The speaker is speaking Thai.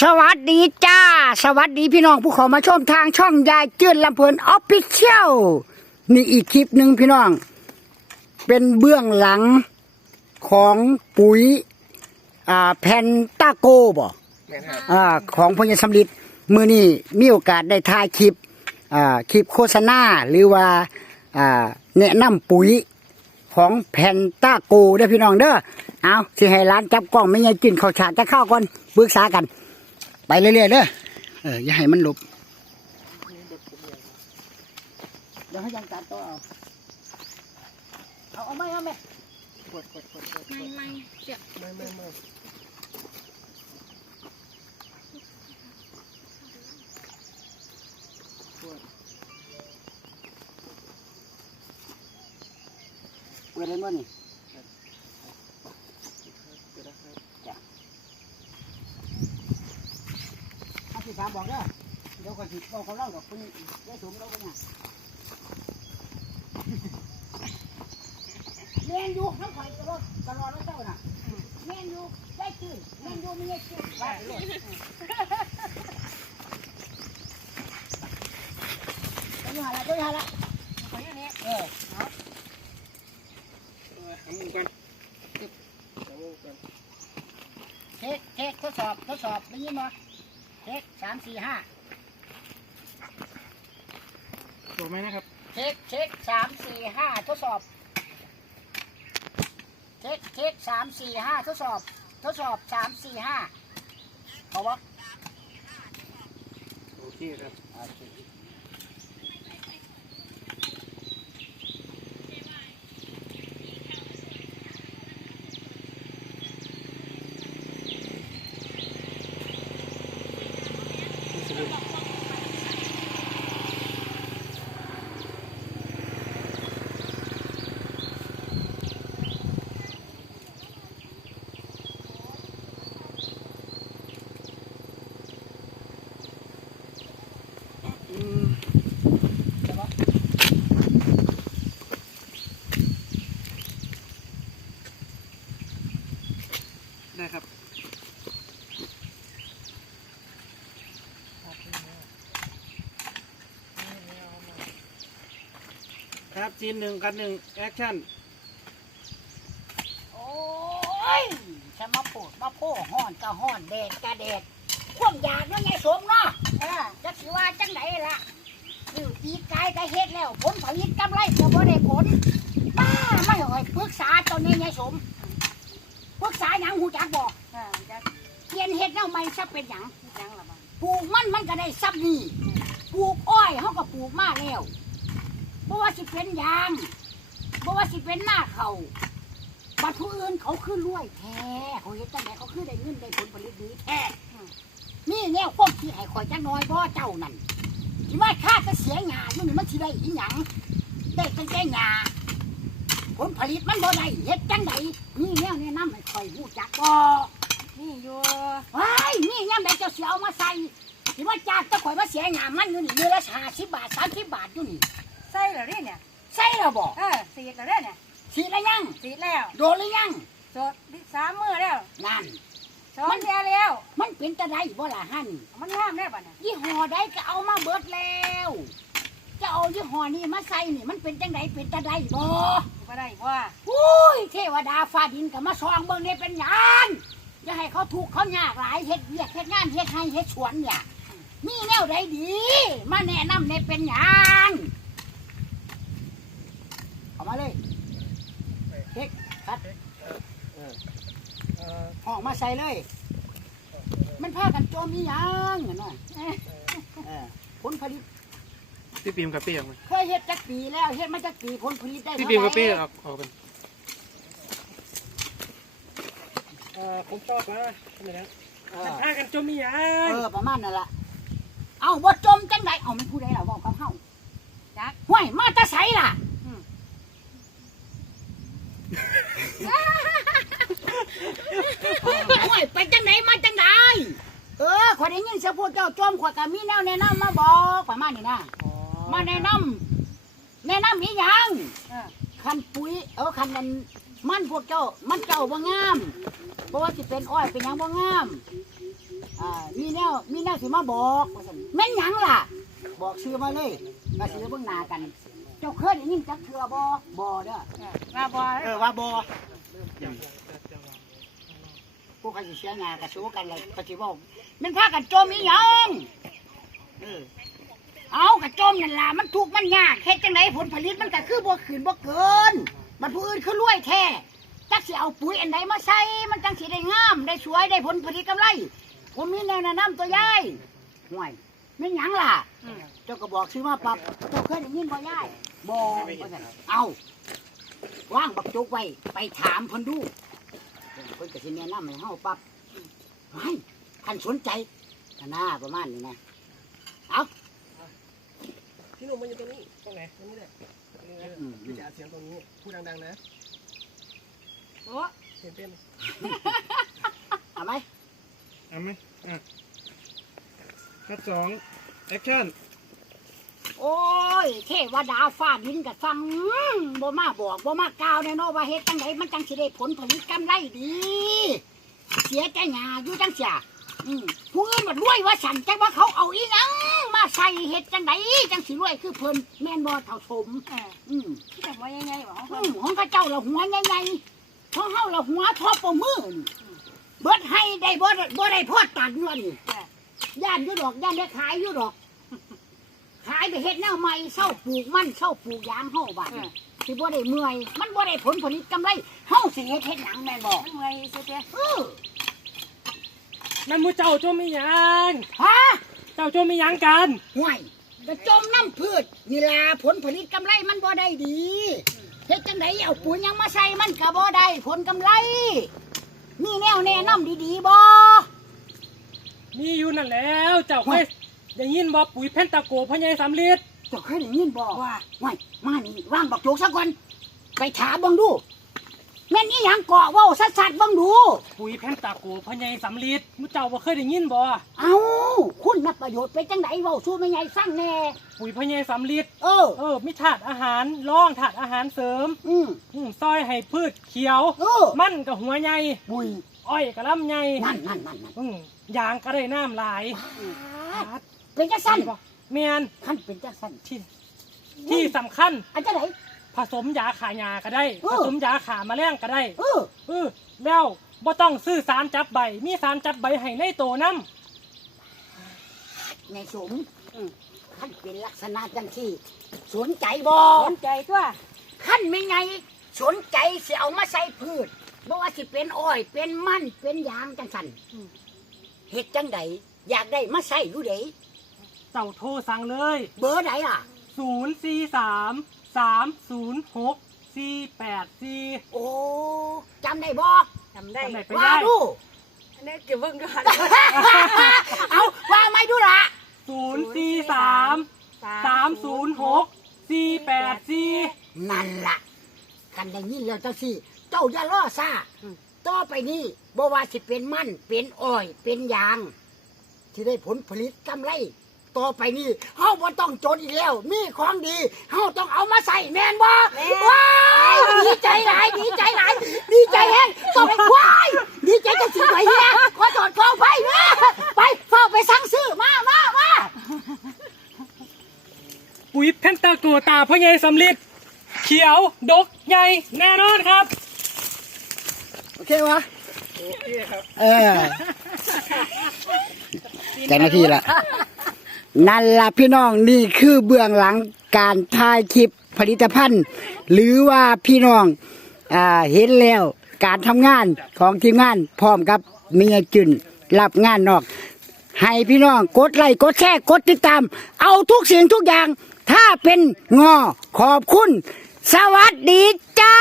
สวัสดีจ้า สวัสดีพี่น้องผู้เขอมาชมทางช่องยายจื้นลำเพลินออฟฟิเชียลนี่อีกคลิปหนึ่งพี่น้อง เป็นเบื้องหลังของปุ๋ยอ่าแผ่นตาโกบ่อ่าของพญสำลิดมือนี้มีโอกาสได้ถ่ายคลิปอ่าคลิปโฆษณาหรือว่าอ่าแนะนำปุ๋ย ของแผ่นตาโกเด้อพี่น้องเด้อเอาสิให้ร้านจับกล้องไม่ยังกินข้าวฉากจะเข้าก่อนปรึกษากัน ไปเรื่อยๆเด้อเอออย่าให้มันหลบเดี๋ยวให้ยังตัดตัวเอาเอาเอาไหมเอาไหมกดกดกดกดไม่ไม่เจ็บไม่ไม่ไม่ ปิดเลยมั้งนี่ถ้าพี่สาวบอกเด้อเดี๋ยวก่อนสิเอาเขาเล่าดอกคุณยายสมเราก็เนี่ยเรียนอยู่น้ำข่อยตลอดตลอดแล้วเจ้าน่ะเรียนอยู่ได้ตื่นเรียนอยู่ไม่ได้ตื่นว่าไปเลยไปอยู่หาละไปอยู่หาละ ขออย่างนี้ เออ ทำมือกันทำมือกัน เช็คเช็คทดสอบทดสอบได้ยินมั้ยเช็คสามสี่ห้าถูกไหมนะครับเช็คเช็คสามสี่ห้าทดสอบเช็คเช็คสามสี่ห้าทดสอบ ทดสอบสามสี่ห้าเขาบอกโอเคครับอื ครับจีนหนึ่งกันหนึ่งแอคชั่นโอ้ยฉันมาพูดมาโพ่ห้อนก็ห้อนแดดก็แดดความอยากนั่นไงสมเนาะเออจะสิว่าจังไหนล่ะนิ้วตีกายก็เฮ็ดแล้วผลผลิตกำไรก็บ่ได้ผลป้าไม่ค่อยปรึกษาตอนนี้ไงสมปรึกษาหยังหูจักบอกอ่าจะเปลี่ยนเฮ็ดแนวใหม่ซะเป็นหยังยังละบ้างปลูกมันมันก็ได้ซับนี่ปลูกอ้อยเขาก็ปลูกมาแล้ว บ่ว่าสิเป็นยางบ่ว่าสิเป็นหน้าเขาบัดผู้อื่นเขาคือรวยแท้เขาเฮ็ดจังไดเขาคือได้เงินได้ผลผลิตดีแท้นี่แนวความที่ให้ข่อยจักหน้อยบ่เจ้านั่นสิว่าค่าจะเสียหญ้าอยู่นี่มันสิได้อีหยังได้ตั้งแต่หญ้าผลผลิตมันบ่ได้เฮ็ดจังไดนี่แนวแนะนำให้ข่อยฮู้จักบ่นี่อยู่ว้ายนี่ย่ำใดเจ้าเสียเอามาใส่ที่ว่าจากตะข่อยมาเสียหยามมันอยู่นี่มือละห้าสิบบาทสามสิบบาทอยู่นี่ใส่เหรอเนี่ยใส่แล้วบอกเออสีดเหรอเนี่ยสีละยังสีดแล้ว โดนหรือยังสดสามมือแล้วนั่น สองเทียแล้ว มันเป็นตะไดบ่ล่ะฮั่นมันงามได้ป่ะเนี่ยยี่ห้อใดก็เอามาเบิดแล้ว จะเอายี่ห้อนี้มาใส่นี่มันเป็นจังไดเป็นตะไดบ่บ่ได้ว่าอุ้ยเทวดาฟ้าดินก็มาซองเบิ่งนี่เป็นหยังอย่าให้เขาถูกข์เขายากหลายเฮ็ดเวียกเฮ็ดงานเฮ็ดให้เฮ็ดสวนเนี่ยมีแนวใดดี มาแนะนำในเป็นหยังเอา มาเลยเช็คคัดเออเอ่อออกมาใส่เลย มันพากันโจมมีหยังเนาะเออผลผลิตพี่ปิมกับเป้ออกมาเคยเฮ็ดจักปีแล้วเฮ็ดมาจักปีผลผลิตได้พี่เท่าปิมกับไหเป้ร่ออกออกกันเอ่อผมชอบนะทำไมนะเออพากันจมมีหยาเออประมาณนั่นล่ะเอาบ่จมจังไดเอามันผู้ใดล่ะเว้ากับเฮาจักห้วยมาแตะไสล่ะ ห้วยไปจังไดมาจังไดเออขอยได้ยินเสียงพวกเจ้าจมขอยก็มีแนวแนะนำมาบอกประมาณนี้นะมาแนะนำแนะนำอีหยังเออ คันปุ๋ยเออคันนั้นมันพวกเจ้ามันเจ้าบ่งามเพราะว่าสิเป็นอ้อยเป็นหยังบ่งามอ่าอ่ามีแนวมีแนวสิมาบอกว่าซั่นแม่นหยังล่ะ บอกชื่อมาเลยก็สิได้เบิ่งหน้ากัน เจ้าเคยได้ยินจักเทื่อบ่บ่เด้อมาบ่เออว่าบ่พ วกเขาสิเสียหนาก็สู้กันเลยก็สิเว้าแมันพากันจมอีหยังเออเอากระจมนั่นล่ะมันทุกข์มันยากเฮ็ดจังไดผลผลิตมันก็คือบ่ขึ้นบ่เกิน มันผู้อื่นคือรวยแท้จักสิเอาปุ๋ยอันใดมาใส่มันจังสิได้งาม ได้สวยได้ผลผลิตกำไรผมมีแนวแนะนำตัวยายห่วยแม่นหยังล่ะ เจ้าก็บอกซื้อมาปรับเจ้าเคยได้ยินบ่ยายบ่ว่เอาว่างบักจุกไว้ไปถามเพิ่นดู เพิ่นก็สิแนะนำให้เฮาปรับให้ท่านสนใจก็น่าประมาณนี้นะ เอาพี่หนุ่มมาอยู่ตรงนี้ตรงไหนตรงนี้แหละตรงนี้นะพี่จะอัดเสียงตรงนี้ พูดดังๆนะโอ้เต้นเต้นเอาไหมเอาไหมอะคัดสองแอคชั่น โอ้ย เทวดาฟ้าดินก็ฟังบ่มาบอกบ่มากล่าวแน่เนาะว่าเฮ็ดจังไดมันจังสิได้ผลผลิตกำไรดี เสียใจหยาอยู่จังเสียอืมผู้อื่นมันรวยว่าฉันจังว่าเขาเอาอีหยังมาใส่เฮ็ดจังไดจังสิรวยคือเพิ่นแม่นบ่เท่าสมเอออืม ที่แต่ว่ายังไงบ่ของอืเพิ่นมของข้าเจ้าละหัวใหญ่ๆของเฮาละหัวทอปมือนี่เบิดให้ได้บ่ได้บ่ได้พอตัดเงินเออย่านอยู่ดอกย่านได้ขายอยู่ดอก ขายไปเฮ็ดแนวใหม่เศร้าปลูกมันเศร้าปลูกยางเฮาบาดนี้สิบ่ได้เมื่อย มันบ่ได้ผลผลิตกำไรเฮาสิเฮ็ดเฮ็ดหยังแม่นบ่มันเมื่อยสุดเด้เออนั่นมูเจ้าจมไม่ยังฮะเจ้าจมไม่ยังกันห่วยกระจมน้ำพืชนี่ล่ะผลผลิตกำไรมันบ่ได้ดีเฮ็ดจังไดเอาปุ๋ยหยังมาใส่มันก็บ่ได้ผลกำไรมีแนวแนะนำดีๆบ่มีอยู่นั่นแล้ว เจ้าเคย ได้ยินบ่ปุ๋ยเพนตาโกพะยัยสำลิดเจ้าเคยได้ยินบ่ว่าห่วยมานี่ว่างบักโจกซะก่อนไปถามเบิ่งดูแม่นอีหยังเกาะเว้าสัดๆเบิ่งดู ปุ๋ยเพนตาโกพะยัยสำลิดมูเจ้าบ่เคยได้ยินบ่เอาคุณนักประโยชน์ไปจังไดเว้าสู้แม่ใหญ่ฟังแน่ปุ๋ยพะยัยสำลิดเออ เออมีถาดอาหารร่องถาดอาหารเสริมอืมอืมซอยให้พืชเขียว เออมันกับหัวใหญ่บุยอ้อยกับลำใหญ่นั่นนั่นนั่นนั่นอืมยางก็ได้น้ำหลาย เป็นจังซั่นเมียนขั้นเป็นจังซั่นที่ที่สำคัญ อันจังไดผสมยาขายาก็ได้ เออผสมยาขาแมลงก็ได้เออเออแล้วบ่ต้องซื้อสารจับใบ มีสารจับใบให้ในโตน้ในสมอืมขั้นเป็นลักษณะจังที่ สนใจบ่สนใจตัวขั้นไม่ไง สนใจสิเอามาใส่พืชบ่ว่าสิเป็นอ้อย เป็นมันเป็นยางจังซั่นเฮ็ดจังไดอยากได้มาใส่อยู่เด้ำ เจ้าโทรสั่งเลย เบอร์ไหนล่ะ0 4 3 3 0 6 4 8 4โอ้จำได้บ่จำได้ จำได้ไปว่าดู อันนี้เก็บเบิ่งด้วยเอาว่าไม่ดูละ0 4 3 3 0 6 4 8 4นั่นล่ะกันได้ยินแล้วจังสิเจ้าอย่าล่อซ่าต่อไปนี้บ่ว่าสิเป็นมันเป็นอ้อยเป็นยาง ที่ได้ผลผลิตกำไร ต่อไปนี้เฮาบ่ต้องจนอีกแล้ว มีของดีเฮาต้องเอามาใส่แม่นบ่ว้ายดีใจหลายดีใจหลายดีใจแฮงต้องว้ายดีใจจังสิไปเฮียขอโทษขอไปไปเฝ้าไปสั่งซื้อมามามาปุ๋ยเพนตาโกตาพ่อใหญ่สำลิดเขียวดกใหญ่แน่นอนครับ โอเควะเออแจ้งหน้าที่ละ นั่นล่ะพี่น้องนี่คือเบื้องหลังการถ่ายคลิปผลิตภัณฑ์ หรือว่าพี่น้องอ่าเห็นแล้วการทำงานของทีมงานพร้อมกับเมียจุนรับงานนอก ให้พี่น้องกดไลค์กดแชร์กดติดตาม เอาทุกสิ่งทุกอย่าง ถ้าเป็นงอขอบคุณ สวัสดีจ้า